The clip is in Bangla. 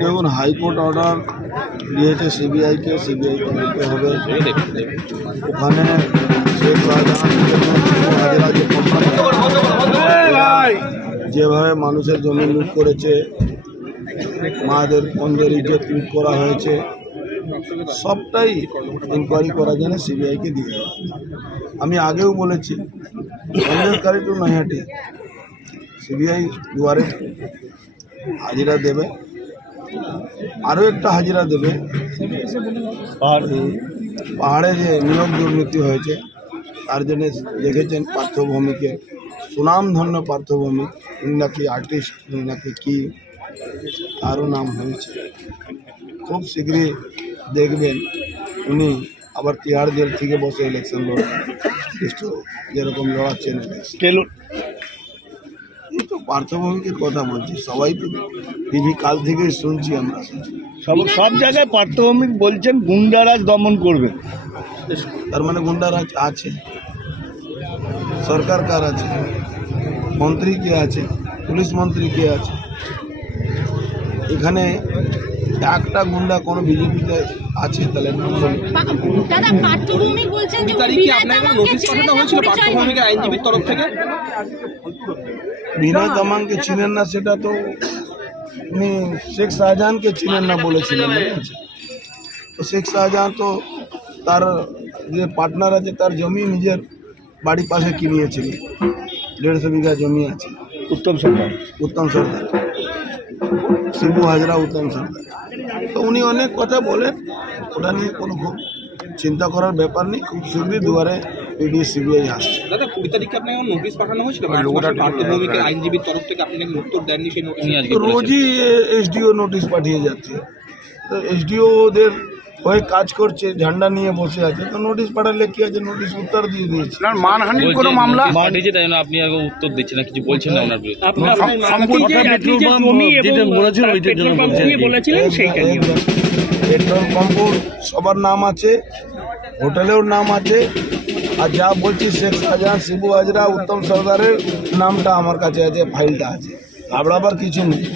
দেখুন হাইকোর্ট অর্ডার দিয়েছে সিবিআইকে সিবিআইকে নিতে হবে। ওখানে যেভাবে মানুষের জমি লুট করেছে, মাদের পন্দের ইজ্জত লুট করা হয়েছে, সবটাই ইনকোয়ারি করার জন্য সিবিআইকে দিয়ে দেওয়া আমি আগেও বলেছি সন্দেশকারী টু নৈহাটি। সিবিআই দুয়ারে হাজিরা দেবে। আরও একটা হাজিরা দেবে। পাহাড়ে। যে নিয়োগ দুর্নীতি হয়েছে তার জন্য দেখেছেন পার্থভূমিকে। সুনামধন্য পার্থভূমি উনি নাকি আর্টিস্ট উনি নাকি কী তারও নাম হয়েছে। খুব শীঘ্রই দেখবেন উনি আবার তিহাড় জেল থেকে বসে ইলেকশন লড়বেন। যেরকম লড়াচ্ছেন election। তো পার্থভূমিকের কথা বলছি। সবাই তো টিভি কাল থেকেই শুনছি আমরা। সব সব জায়গায় পার্থভৌমিক বলছেন গুন্ডারাজ দমন করবেন তার মানে গুন্ডারাজ আছে। সরকার কার আছে? মন্ত্রী কে আছে? পুলিশ মন্ত্রী কে আছে? এখানে একটা গুন্ডা কোনো বিজেপিতে আছে তাহলে নাম বলুন। পা- দাদা পাঠ্যভূমি বলছেন যে তারিখে আপনাকে নোটিশ পাঠানো হয়েছিল পরিচয় আইনজীবীর তরফ থেকে? বিনয় তামাংকে চিনেন না সেটা তো উনি শেখ শাহজাহানকে চিনেন না বলেছিলেন তো শেখ শাহজাহান তো তার যে পার্টনার আছে তার জমি নিজের বাড়ির পাশে কিনিয়েছিল দেড়শো বিঘা জমি আছে উত্তম সরকার উত্তম সর্দার শিবু হাজরা উত্তম সর্দার তো উনি অনেক কথা বলেন ওটা নিয়ে কোনো খুব চিন্তা করার ব্যাপার নেই খুব শীঘ্রই দুয়ারে ইডি সিবিআই আসছে। দাদা কুড়ি তারিখে আপনাকে নোটিশ পাঠানো হয়েছিল? আইনজীবীর তরফ থেকে আপনি নাকি উত্তর দেননি সেই নোটিশ তো রোজই এসডিও নোটিশ পাঠিয়ে যাচ্ছে। তো এসডিও ওদের হয়ে কাজ করছে ঝান্ডা নিয়ে বসে আছে। তো নোটিশ পাঠালে কি আছে? নোটিশ উত্তর দিয়ে দিয়েছে। মানহানির কোনো মামলা পাঠিয়েছে তাই জন্য আপনি আগে উত্তর দিচ্ছেন না কিছু বলছেন না ওনার বিরুদ্ধে? পেট্রোল পাম্পর সবার নাম আছে হোটেলেও নাম আছে। আর যা বলছি শেখ শাহজাহান শিবু হাজরা উত্তম সর্দারের নামটা আমার কাছে আছে ফাইলটা আছে। আবার আবার কিছু নেই।